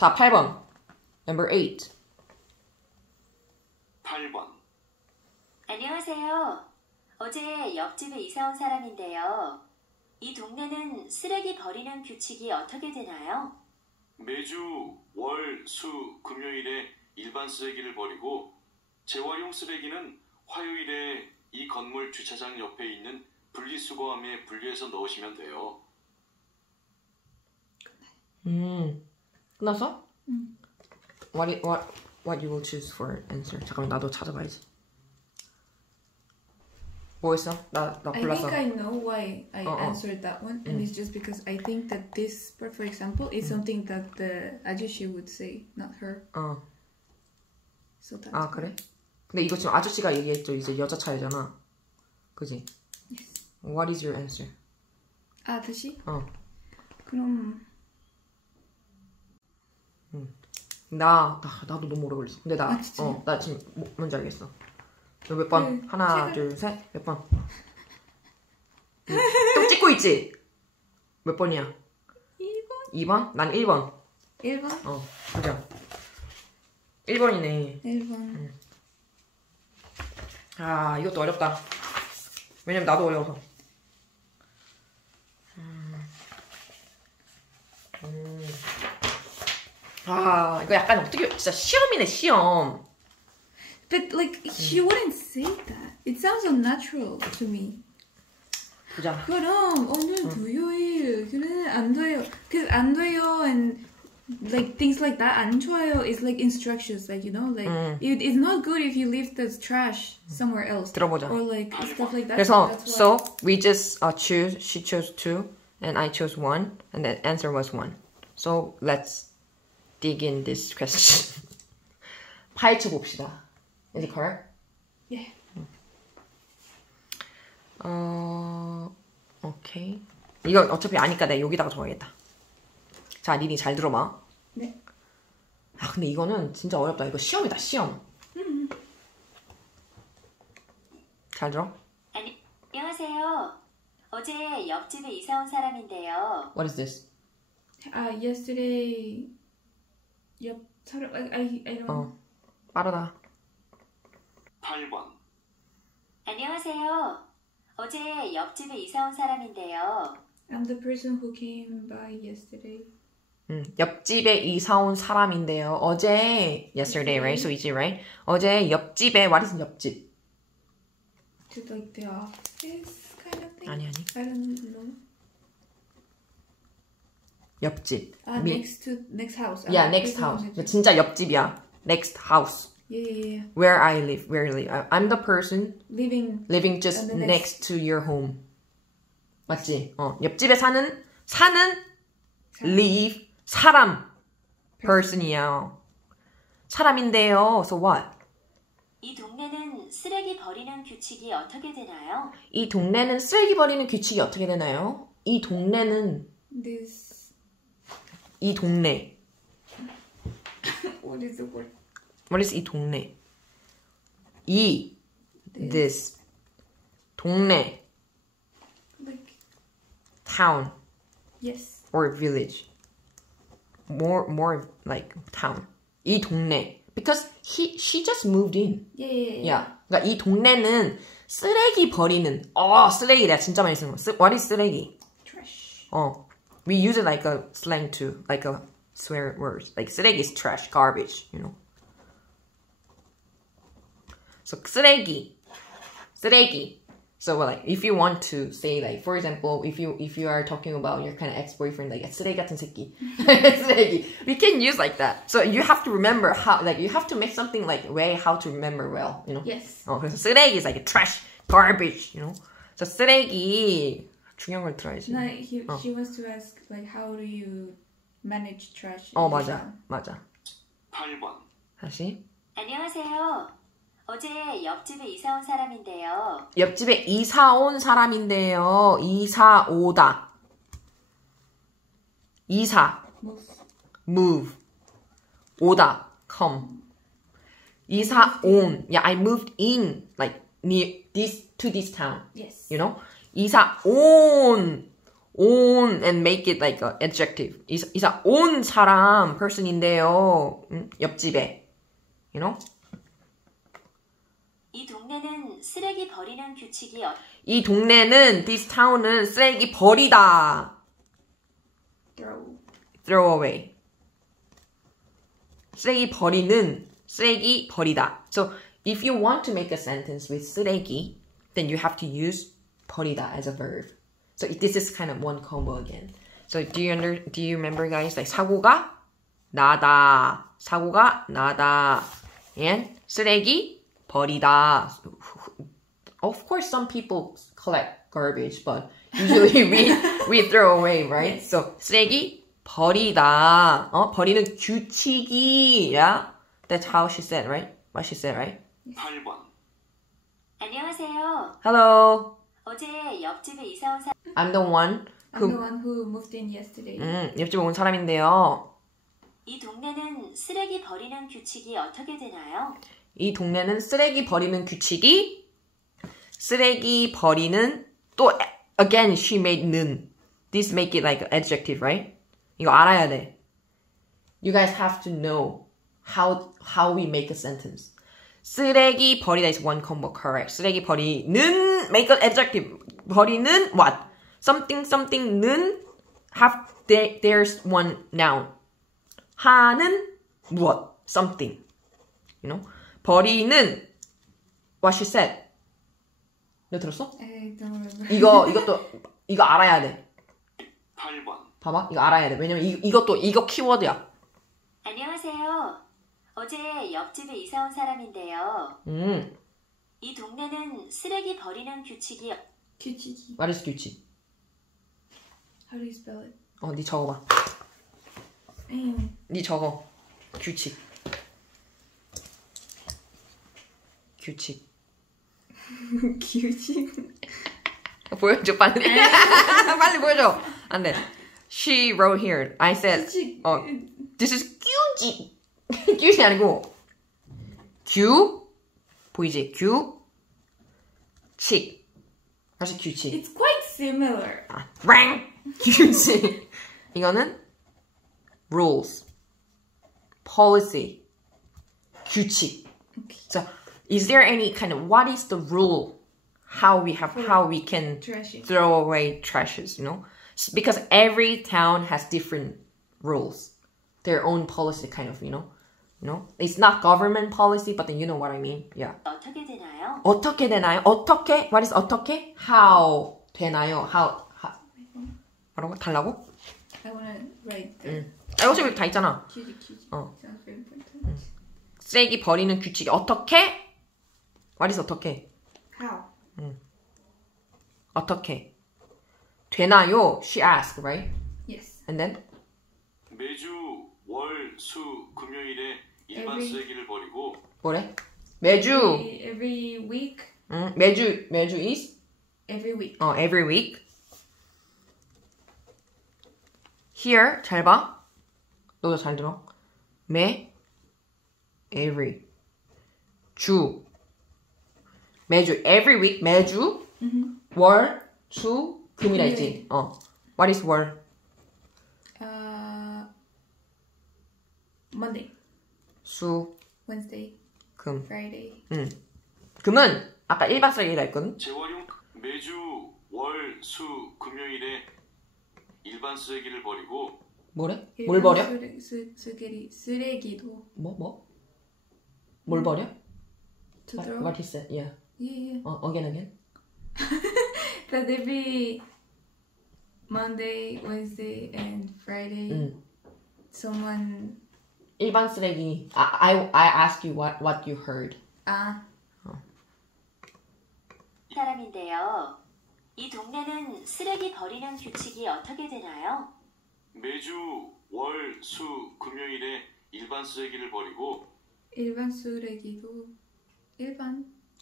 자, 8번. Number 8. 8번. 안녕하세요. 어제 옆집에 이사 온 사람인데요. 이 동네는 쓰레기 버리는 규칙이 어떻게 되나요? 매주 월, 수, 금요일에 일반 쓰레기를 버리고 재활용 쓰레기는 화요일에 이 건물 주차장 옆에 있는 분리수거함에 분리해서 넣으시면 돼요. 끝났어? What you will choose for answer? 잠깐만, 나도 찾아봐야지. 뭐 했어? 나 골랐어. I think I know why I answered that one, and it's just because I think that this part, for example, is something that the 아저씨 would say, not her. So that's 아, 그래? 근데 이거 지금 아저씨가 얘기했죠. 이제 여자 차이잖아. 그지? Yes. What is your answer? 아, 다시? 그럼 나도 너무 오래 걸렸어. 근데 나 지금 뭔지 알겠어. 너 몇 번? 하나, 둘, 셋. 몇 번? 또 찍고 있지? 몇 번이야? 2번? 2번? 난 1번. 1번? 그죠? 1번이네. 1번. 아, 이것도 어렵다. 왜냐면 나도 어려워서. 아, 이거 약간 어떻게, 진짜 시험이네, 시험. But like, she wouldn't say that. It sounds unnatural to me. 보자. 그럼 오늘 토요일 그래 안 돼요. Cause 안 돼요 and like things like that 안 좋아요 is like instructions, like you know, like it's not good if you leave the trash somewhere else. 들어보자. Or like stuff like that. 그래서 so we just choose. She chose 2 and I chose 1 and the answer was 1. So let's dig in this question. 파헤쳐 봅시다. Is it correct? Yeah. 오케이. 이거 어차피 아니까 내가 여기다가 적어야겠다. 자, 니니 잘 들어봐. 네. 아, 근데 이거는 진짜 어렵다. 이거 시험이다, 시험. 잘 들어? 안녕하세요. 어제 옆집에 이사 온 사람인데요. What is this? Yesterday. Yep. I don't. 빠르다. 8번. 안녕하세요. 어제 옆집에 이사 온 사람인데요. I'm the person who came by yesterday. 옆집에 이사 온 사람인데요. 어제 yesterday, right? So easy, right? 어제 옆집에 what is 옆집? To like the office kind of thing. 아니. I don't know. 옆집. Next house. Yeah, next house. 진짜 옆집이야. Next house. Yeah. Where I live. I'm the person living just next to your home. 맞지? 옆집에 사는 live 사람 person이야. 사람인데요. So what? 이 동네는 쓰레기 버리는 규칙이 어떻게 되나요? 이 동네는 쓰레기 버리는 규칙이 어떻게 되나요? 이 동네는 이 동네. What is the word? What is 이 동네? This. 동네. Like Town. yes. Or village. More like town. 이 동네. Because she just moved in. Yeah. 그러니까 이 동네는 쓰레기 버리는. 쓰레기 내가 진짜 많이 쓰는 거. What is 쓰레기? Trash. We use it like a slang too, like a swear word. Like 쓰레기 is trash, garbage, you know. So 쓰레기. So like if you want to say like, for example, if you are talking about your kind of ex-boyfriend, like 쓰레기 같은 새끼, 쓰레기, we can use like that. So you have to remember how, like you have to make something like way how to remember well, you know. Yes. 그래서 쓰레기 is like trash, garbage, you know. So 쓰레기 중요한 걸 들어야지. No, she wants to ask like how do you manage trash? 맞아. 8번. 다시. 안녕하세요. 어제 옆집에 이사 온 사람인데요. 옆집에 이사 온 사람인데요. 이사 오다. 이사. Move. 오다. Come. 이사 온. Yeah, I moved in like near to this town. Yes. You know? 이사 온. own and make it like an adjective. 이사 온 사람 person인데요. 옆집에. You know? 이 동네는 쓰레기 버리는 규칙이 이 동네는 this town은 쓰레기 버리다. throw away. 쓰레기 버리다. So if you want to make a sentence with 쓰레기, then you have to use 버리다 as a verb. So this is kind of one combo again. So do you remember guys? Like 사고가 나다. And 쓰레기 버리다. Of course some people collect garbage, but usually we throw away, right? So 쓰레기 버리다. 버리는 규칙이. Yeah? That's how she said, right? What she said, right? 8번. 안녕하세요. Hello. 어제 옆집에 이사 온 사람 I'm the one I'm the one who moved in yesterday. 옆집에 온 사람인데요. 이 동네는 쓰레기 버리는 규칙이 어떻게 되나요? 이 동네는 쓰레기 버리는 규칙이 쓰레기 버리는 또 again she made 는 this make it like an adjective, right? 이거 알아야 돼. You guys have to know how we make a sentence. 쓰레기 버리다 is one combo, correct. 쓰레기 버리는 make an adjective. 버리는 what? something는 have there's one noun. 하는 무엇? something. You know? 버리는 what she said. 너 들었어? I don't remember. 이거 알아야 돼. 8번. 봐봐, 이거 알아야 돼. 왜냐면 이거 키워드야. 안녕하세요. 어제 옆집에 이사 온 사람인데요. 이 동네는 쓰레기 버리는 규칙이 규칙이. What is 규칙? How do you spell it? 네 적어봐. 네 적어. 규칙. 규칙. 보여줘 빨리. 빨리 보여줘. 안 돼. She wrote here. I said. 규칙. This is 규칙. 규칙이 아니고 보이지? 규칙. 다시 규칙. It's quite similar. 규칙. 이거는 rules, policy, 규칙. Okay. So, is there any kind of what is the rule? How we can Trashy. throw away trashes, you know? Because every town has different rules, their own policy, kind of, you know. It's not government policy, but then you know what I mean. Yeah. 어떻게 되나요? 어떻게 되나요? 어떻게? What is 어떻게? How 되나요? How 뭐라고? 달라고? I want to write the 어차피 다 있잖아. 규칙. 어. Sounds very important. 쓰레기 버리는 규칙이 어떻게? What is 어떻게? How? 어떻게? 되나요? She asked, right? Yes. And then? 매주 월, 수, 금요일에 일반 Every- 쓰레기를 버리고 뭐래? 매주. Every week. 매주 is? Every week. Every week. Here, 잘 봐. 너도 잘 들어. every. 주. 매주. Every week, 매주. 월, 수, 금이라 했지. What is 월? Monday. 수, Wednesday. 금. Friday. 금은 아까 일반 쓰레기라 했거든. 재활용 매주 월, 수, 금요일에 일반 쓰레기를 버리고 뭐래? 뭘 버려? 쓰레기도. 뭐? 뭘 버려? To throw. What he said, yeah. Yeah. Again. That every Monday, Wednesday, and Friday, someone. 일반 쓰레기. I ask you what you heard. 사람인데요. 이 동네는 쓰레기 버리는 규칙이 어떻게 되나요? 매주 월, 수, 금요일에 일반 쓰레기를 버리고 일반 쓰레기도.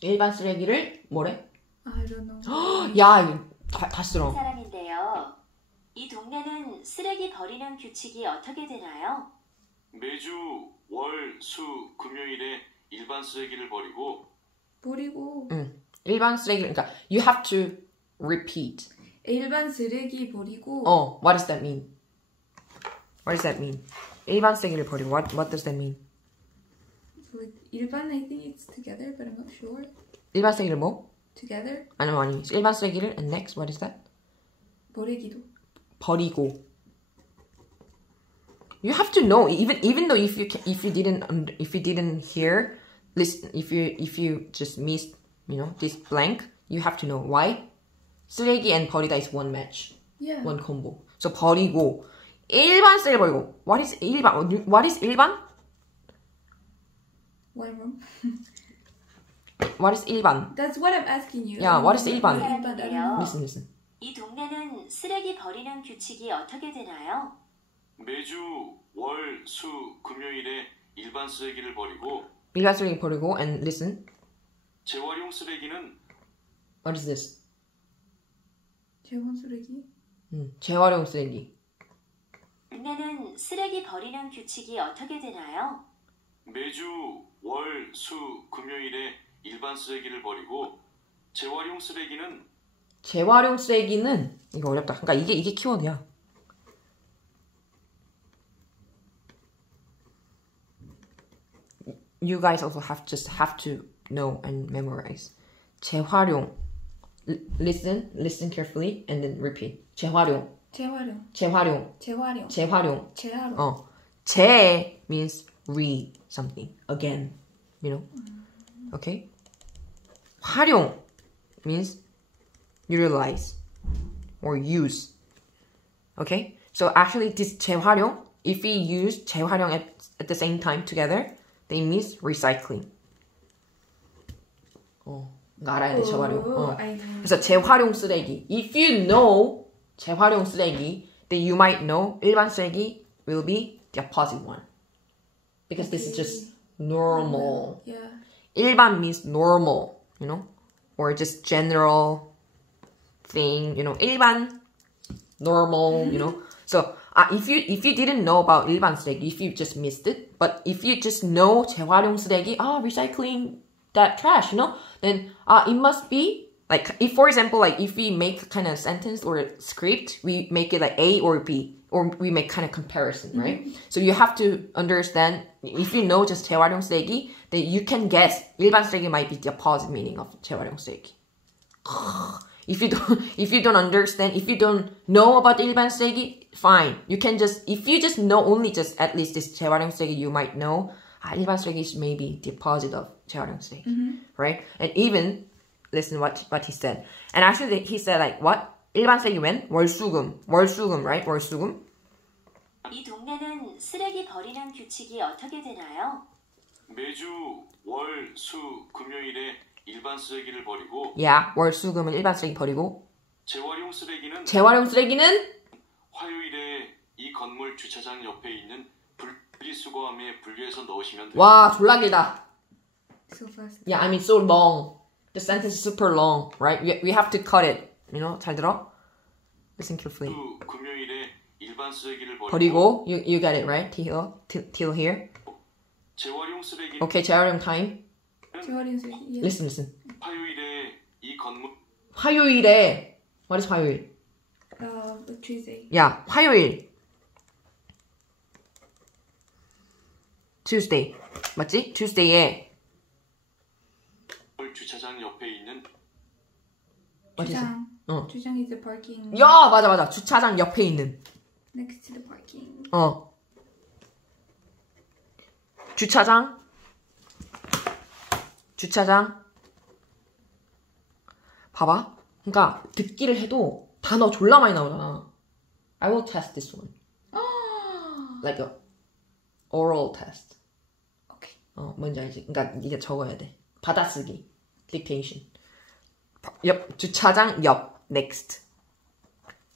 일반 쓰레기를 뭐래? I don't know. 야, 이거 다 쓸어. 사람인데요. 이 동네는 쓰레기 버리는 규칙이 어떻게 되나요? 매주 월, 수, 금요일에 일반 쓰레기를 버리고 버리고. 일반 쓰레기, 그러니까 you have to repeat. 일반 쓰레기 버리고. What does that mean? What does that mean? 일반 쓰레기를 버리고. What does that mean? Like, 일반, I think it's together, but I'm not sure. 일반 쓰레기를 뭐? Together? 아니. 일반 쓰레기를 and next, what is that? 버리기도. 버리고. You have to know, even though if you didn't hear, listen, if you just missed, this blank, you have to know why. 쓰레기 and 버리다 is one match, Yeah. one combo. So 버리고 일반 쓰레기 버리고. What is 일반? What is 일반? One room. What is 일반? That's what I'm asking you. Yeah, what is 일반? 사람인데요. Listen. 이 동네는 쓰레기 버리는 규칙이 어떻게 되나요? 매주 월, 수, 금요일에 일반 쓰레기를 버리고 일반 쓰레기 버리고 and listen. 재활용 쓰레기는 What is this? 재원 쓰레기? 재활용 쓰레기. 동네는 쓰레기 버리는 규칙이 어떻게 되나요? 매주 월, 수, 금요일에 일반 쓰레기를 버리고 재활용 쓰레기는 이거 어렵다. 그러니까 이게 키워드야. You guys also have to know and memorize. 재활용. Listen carefully and then repeat. 재활용. 재 means re something again. Okay? 활용 means utilize or use. Okay? So actually this 재활용, if we use 재활용 at the same time together, they means recycling. 이거 알아야 돼, 재활용. 그래서 재활용 쓰레기. If you know 재활용 쓰레기, then you might know 일반 쓰레기 will be the opposite one. Because this is just normal. Yeah. 일반 means normal, or just general thing, 일반, normal, So if you didn't know about 일반 쓰레기, if you just missed it, but if you just know 재활용 쓰레기, recycling that trash, then it must be like, if for example, like if we make a kind of sentence or a script, we make it like A or B, or we make kind of comparison, right? So you have to understand, if you know just 재활용 쓰레기, then you can guess 일반 쓰레기 might be the opposite meaning of 재활용 쓰레기. If you don't understand, if you don't know about 일반 쓰레기, fine. You can just, if you just know only just at least this 재활용 쓰레기, you might know 일반 쓰레기 is maybe the opposite of 재활용 쓰레기, right? And even listen what he said. And actually he said like what? 일반 쓰레기 when? 월수금, right? 월수금. 이 동네는 쓰레기 버리는 규칙이 어떻게 되나요? 매주 월, 수, 금요일에 일반 쓰레기를 버리고 월수금은 일반 쓰레기 버리고 재활용 쓰레기는 화요일에 이 건물 주차장 옆에 있는 분리수거함에 분류해서 넣으시면 돼요. 와, 졸라 길다. So fast. Yeah, I mean so long. The sentence is super long, right? We have to cut it. 잘 들어? Listen carefully. 수, 금요일에 일반 쓰레기를 버리고 you got it, right? Till here. 재활용 쓰레기. Okay, 재활용 time. 재활용 쓰레기. Yeah. Listen. 화요일에 이 건물 화요일에 What is 화요일? Tuesday. 야, 화요일. Tuesday. 맞지? Tuesday에 주차장 옆에 있는 주장. 주장 is the parking. 야, 맞아. 주차장 옆에 있는. Next to the parking. 주차장. 봐봐. 그러니까 듣기를 해도 단어 졸라 많이 나오잖아. I will test this one. Like a oral test. Okay. 뭔지 알지? 그러니까 이게 적어야 돼. 받아쓰기. Dictation. 주차장 옆. Next.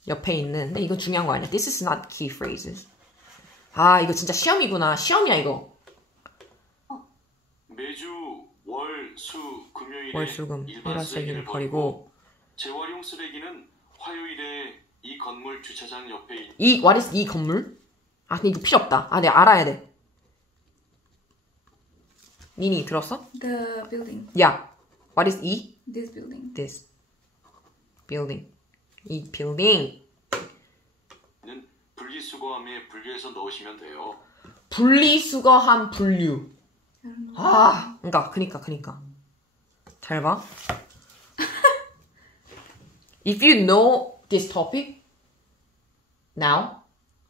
옆에 있는. 근데 이거 중요한 거 아니야. This is not key phrases. 이거 진짜 시험이구나. 시험이야 이거. 매주 월, 수, 금요일에 월수금 일반 쓰레기를 버리고 재활용 쓰레기는 화요일에 이 건물 주차장 옆에 있는 What is 이 건물? 근데 이거 필요 없다. 내가 알아야 돼. 니니 들었어? The building. Yeah. What is 이? This building. This building. 이 빌딩. 는 분리수거함에 분류해서 넣으시면 돼요. 분리수거함 분류. 아, 그니까. 잘 봐. If you know this topic now,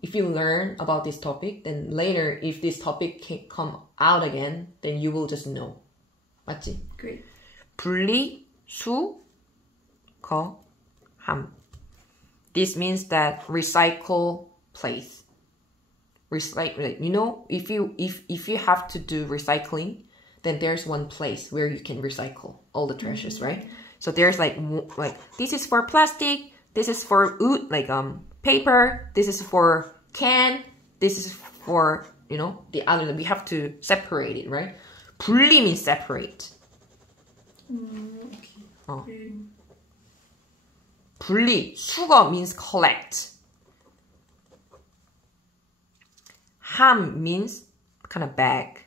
if you learn about this topic, then later if this topic can come out again, then you will just know. 맞지? Great. 분리수거함. This means that recycle place. Recycle. You know, if you have to do recycling, then there's one place where you can recycle all the trashes, right? So there's like this is for plastic, this is for paper, this is for can, this is for the other. We have to separate it, right? 분리 means separate. Okay. 분리, 수거 means collect. 함 means kind of bag.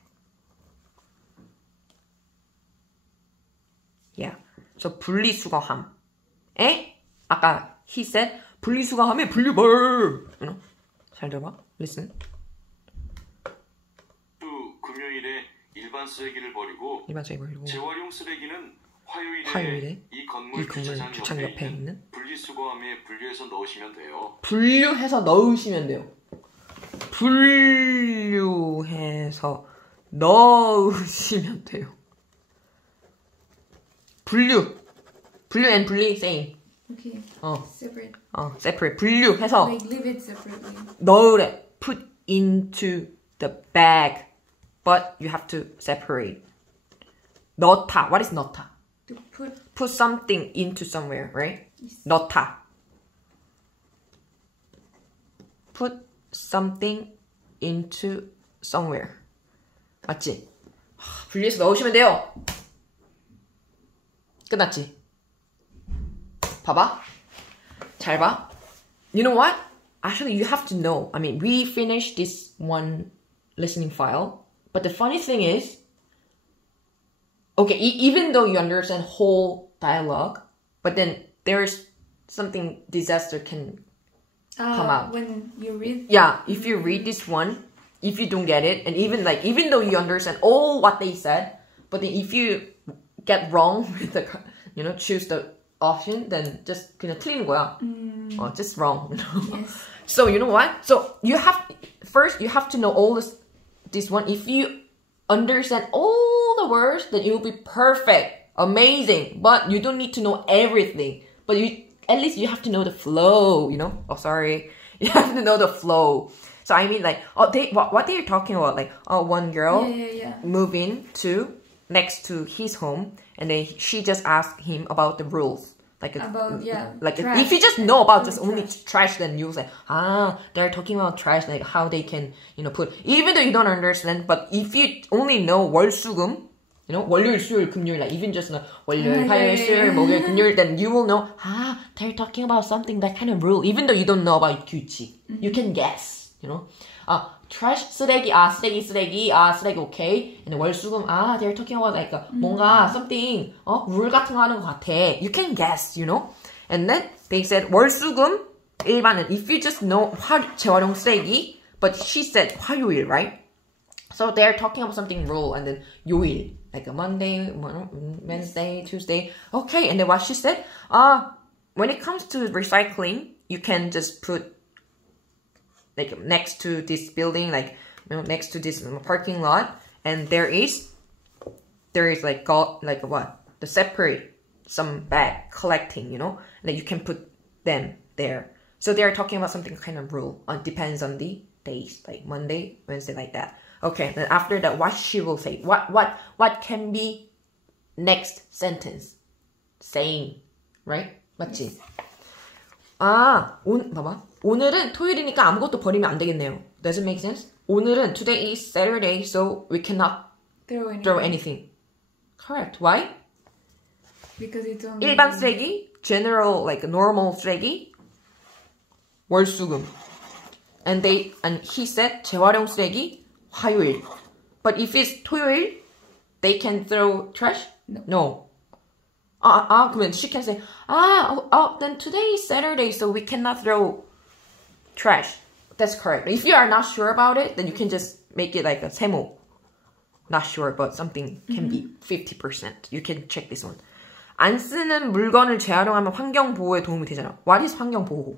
Yeah. So 분리수거함. 아까 he said 분리수거함에 분류벌. 잘 들어봐. Listen. 금요일에 일반 쓰레기를 버리고 재활용 쓰레기는 화요일에 이 건물 주차장 옆에 있는 분리수거함에 분류해서 넣으시면 돼요. 분류해서 넣으시면 돼요. 분류해서 넣으시면 돼요. 분류 and 분리 same. Okay. Separate. separate. 분류해서 Like leave it separately. 넣으래. Put into the bag, but you have to separate. 넣다. What is 넣다? To put something into somewhere, right? Yes. 넣다. Put something into somewhere. 맞지? 분리해서 넣으시면 돼요. 끝났지? 봐봐. 잘 봐. You know what? Actually, you have to know. I mean, we finished this one listening file, but the funny thing is, okay, even though you understand whole dialogue, but then there's something disaster can come out. When you read? Yeah, if you read this one, if you don't get it, and even though you understand all what they said, but then if you get wrong with the, choose the option, then just 그냥 틀리는 거야. Just wrong. Yes. So you know what? So you have to know all this one. If you understand all the words, then it will be perfect, amazing. But you don't need to know everything. But at least you have to know the flow. Oh, sorry. You have to know the flow. So I mean, what they're talking about, one girl moving to next to his home, and then she just asked him about the rules. If you just know about just only trash, then you'll say, they're talking about trash, like how they can, put, even though you don't understand, but if you only know 월수금, 월요일, 수요일, 금요일, like even just know 월요일, 화요일, 수요일, 목요일, 금요일, then you will know, they're talking about something, that kind of rule, even though you don't know about 규칙. You can guess, trash, 쓰레기, 쓰레기, 쓰레기, okay. And 월수금, they're talking about 뭔가 something, 룰 같은 거 하는 것 같아. You can guess, And then they said 월수금, 일반은, if you just know 재활용 쓰레기, but she said 화요일, right? So they're talking about something rule, and then 요일, like a Monday, Wednesday, Tuesday. Okay, and then what she said, when it comes to recycling, you can just put next to this building, next to this parking lot, and there is the separate some bag collecting, and then you can put them there. So they are talking about something kind of rule. Depends on the days, like Monday, Wednesday, like that. Okay, then after that, what she will say? What can be next sentence? Saying, right? 맞지? 봐봐. 오늘은 토요일이니까 아무것도 버리면 안 되겠네요. Does it make sense? 오늘은 today is Saturday, so we cannot throw anything. Correct. Why? Because it's only 일반 쓰레기, general, normal 쓰레기, 월수금. And he said 재활용 쓰레기, 화요일. But if it's 토요일, they can throw trash? No. 그러면 she can say, then today is Saturday, so we cannot throw trash. That's correct. If you are not sure about it, then you can just make it like a 세모. Not sure, but something can be 50%. You can check this one. 안 쓰는 물건을 재활용하면 환경 보호에 도움이 되잖아. What is 환경 보호?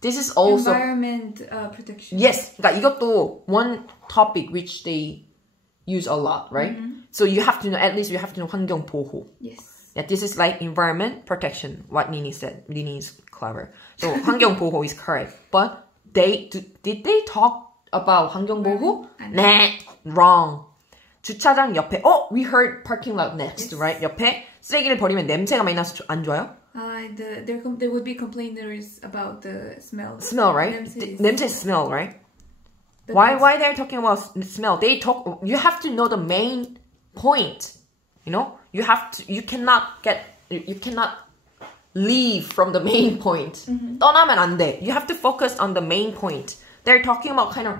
This is also environment protection. Yes. 그러니까 이것도 one topic which they use a lot, right? So you have to know, at least you have to know 환경 보호. Yes. Yeah, this is like environment protection, what Nini said. Nini is clever. So 환경 보호 is correct. But did they talk about 환경 보호? Nah, wrong. 주차장 옆에, we heard parking lot next, yes. Right? 옆에 쓰레기를 버리면 냄새가 많이 나서 안 좋아요? There would be complainers about the smell. Smell, right? 냄새 smell, right? Why they're talking about smell? You have to know the main point. You know? You cannot leave from the main point. 떠나면 안 돼. You have to focus on the main point. They're talking about kind of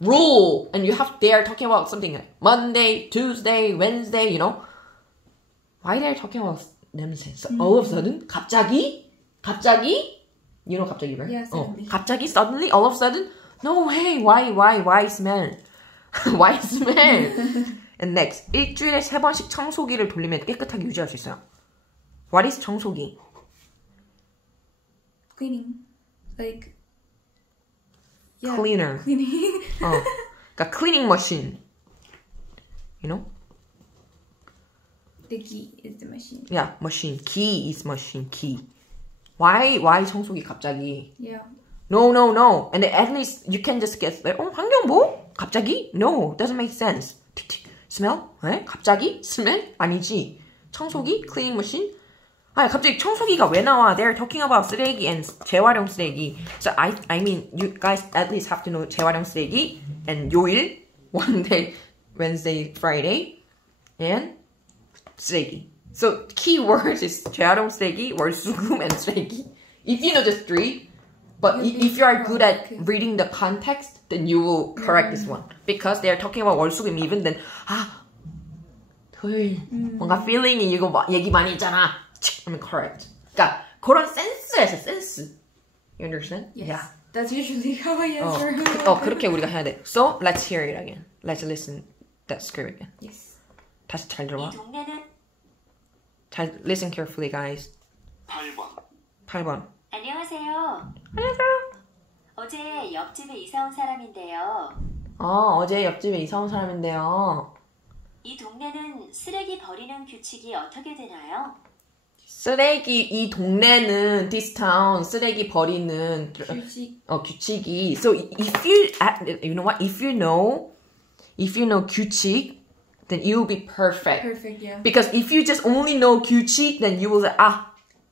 rule, and they are talking about something like Monday, Tuesday, Wednesday, you know? Why they're talking about 냄새? So all of a sudden, 갑자기? You know 갑자기, right? Yeah, suddenly. 갑자기, suddenly, all of a sudden, no way, why smell? Why smell? And next, 일주일에 3번씩 청소기를 돌리면 깨끗하게 유지할 수 있어요. What is 청소기? Cleaning. Like, yeah. Cleaner. Cleaning. 그러니까 cleaning machine. You know? The key is the machine. Yeah, machine. Key is machine. Key. Why 청소기 갑자기? Yeah. No. And at least you can just guess like, 환경보호? 갑자기? No, doesn't make sense. Smell? 에? 갑자기? Smell? 아니지. 청소기? Cleaning machine? 갑자기 청소기가 왜 나와? They're talking about 쓰레기 and 재활용 쓰레기. So I mean, you guys at least have to know 재활용 쓰레기 and 요일, one day, Wednesday, Friday, and 쓰레기. So key words is 재활용 쓰레기, 월수금, and 쓰레기. If you know just three, but if you are good at reading the context, then you will correct this one. Because they are talking about 월수금 even, then 토요일 뭔가 feeling이 이거 얘기 많이 있잖아. I mean correct. 그러니까 그런 센스가 있어, 센스. You understand? Yes. Yeah. That's usually how I answer. 그렇게 우리가 해야 돼. So let's hear it again. Let's listen that script again. Yes. 다시 잘 들어봐. 이 동네는 잘 listen carefully, guys. 8번. 안녕하세요. 안녕하세요. 어제 옆집에 이사 온 사람인데요. 어제 옆집에 이사 온 사람인데요. 이 동네는 쓰레기 버리는 규칙이 어떻게 되나요? 이 동네는 this town 쓰레기 버리는 규칙이. So if you know what? If you know 규칙, then you will be perfect. Perfect, yeah. Because if you just only know 규칙, then you will say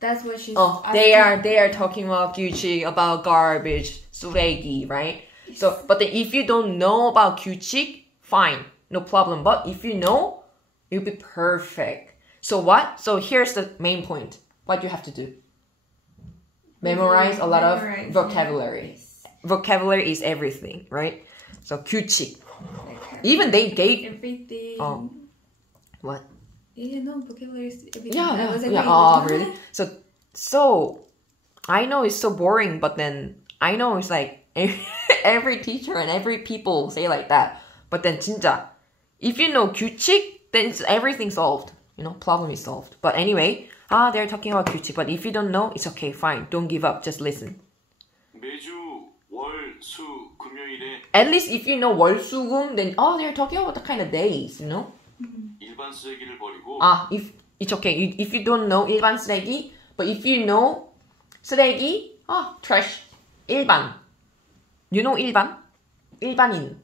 that's what she's they are talking about 규칙, about garbage, 쓰레기, right? Yes. So but then if you don't know about 규칙, fine, no problem. But if you know, you'll be perfect. So what? So here's the main point. What you have to do? Memorize a lot of vocabulary. Yes. Vocabulary is everything, right? So 규칙. Even they everything. What? Yeah, no, vocabulary is everything. Yeah. Really? So I know it's so boring, but then I know it's like every teacher and every people say like that. But then 진짜, if you know 규칙, then it's everything solved. You know, problem is solved. But anyway, they're talking about 규칙. But if you don't know, it's okay, fine. Don't give up. Just listen. 매주 월, 수, 금요일에 At least if you know 월수금, then they're talking about the kind of days, you know? 일반 쓰레기를 버리고 if it's okay. If you don't know 일반 쓰레기, but if you know 쓰레기, trash. 일반. You know 일반? 일반인.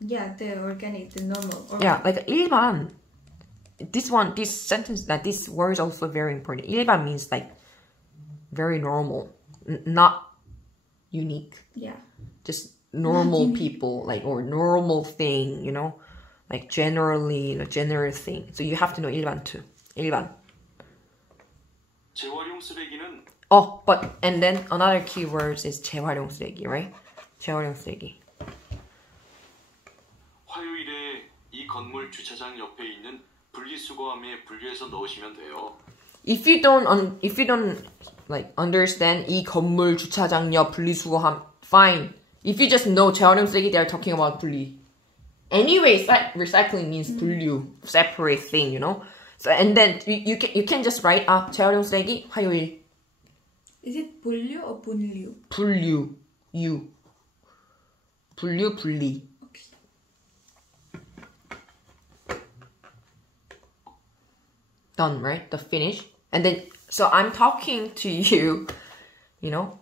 Yeah, the organic, the normal. Yeah, like 일반. This sentence, this word is also very important. 일반 means like very normal, not unique. Yeah. Just normal people, like, or normal thing, you know, like generally, general thing. So you have to know 일반 too. 일반. 재활용 쓰레기는 but and then another keyword is 재활용 쓰레기, right? 재활용 쓰레기. 화요일에 이 건물 주차장 옆에 있는 분리수거함에 분류해서 넣으시면 돼요. If you don't like understand 이 건물 주차장 옆 분리수거함, fine. If you just know 재활용 쓰레기, they're talking about 분리. Anyway, recycling means 분류, separate thing, you know. So and then you can just write 재활용 쓰레기 화요일. Is it 분류 or 분류? 분류, 분류, 분리. Okay. Done, right? The finish. And then, so I'm talking to you, you know,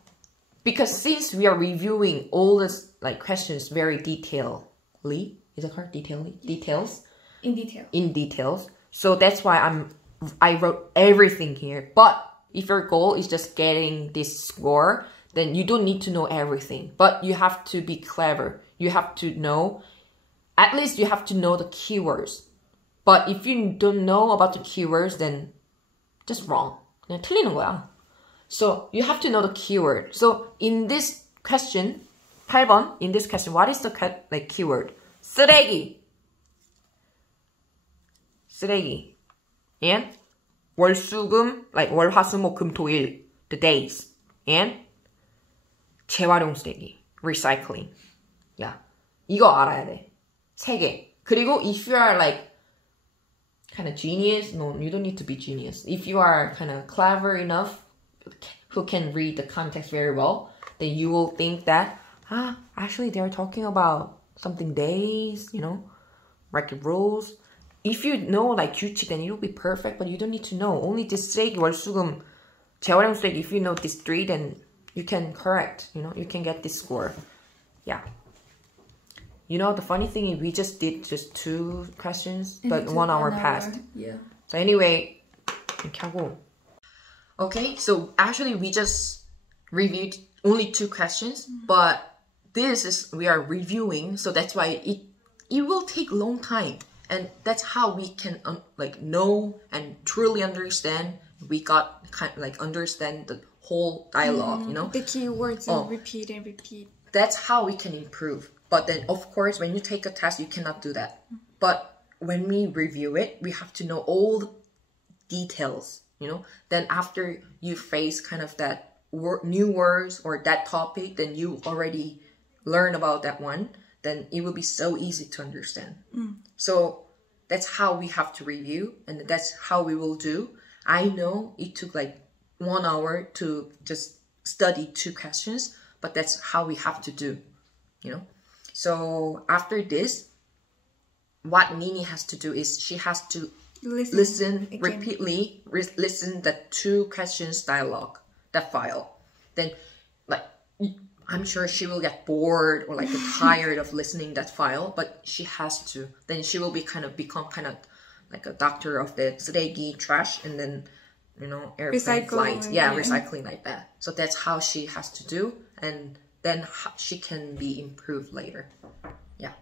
because since we are reviewing all this like questions very detailedly, is it called details? In details. So that's why I wrote everything here. But if your goal is just getting this score, then you don't need to know everything. But you have to be clever. You have to know, at least you have to know the keywords. But if you don't know about the keywords, then just wrong. 그냥 틀리는 거야. So you have to know the keyword. So in this question, 8번, in this question, what is the keyword? 쓰레기. 쓰레기. And 월수금, like 월화수목금토일, the days. And 재활용 쓰레기, recycling. Yeah. 이거 알아야 돼. 3개. 그리고 if you are like kind of genius, no, you don't need to be genius. If you are kind of clever enough, who can read the context very well, then you will think that, actually they're talking about something days, you know, like rules. If you know like 규칙, then it will be perfect, but you don't need to know. Only this 쓰레기, 월수금, 재활용 쓰레기, if you know these 3, then you can correct, you know, you can get this score. Yeah. You know, the funny thing is we just did just 2 questions, but 1 hour passed. Yeah. So anyway, 이렇게 하고. Okay, so actually we just reviewed only 2 questions, but we are reviewing, so that's why it will take a long time. And that's how we can like know and truly understand. We got kind of like understand the whole dialogue, you know? The keywords and repeat and repeat. That's how we can improve. But then, of course, when you take a test, you cannot do that. But when we review it, we have to know all the details, you know? Then after you face kind of that new words or that topic, then you already learn about that one, then it will be so easy to understand. So that's how we have to review, and that's how we will do. I know it took like 1 hour to just study 2 questions, but that's how we have to do, you know? So after this, what Nini has to do is she has to listen repeatedly, listen the 2 questions dialogue, that file. Then, like, I'm sure she will get bored or like tired of listening that file, but she has to. Then she will become kind of like a doctor of the 쓰레기, trash, and then, you know, airplane flights. Yeah, recycling like that. So that's how she has to do, and then she can be improved later.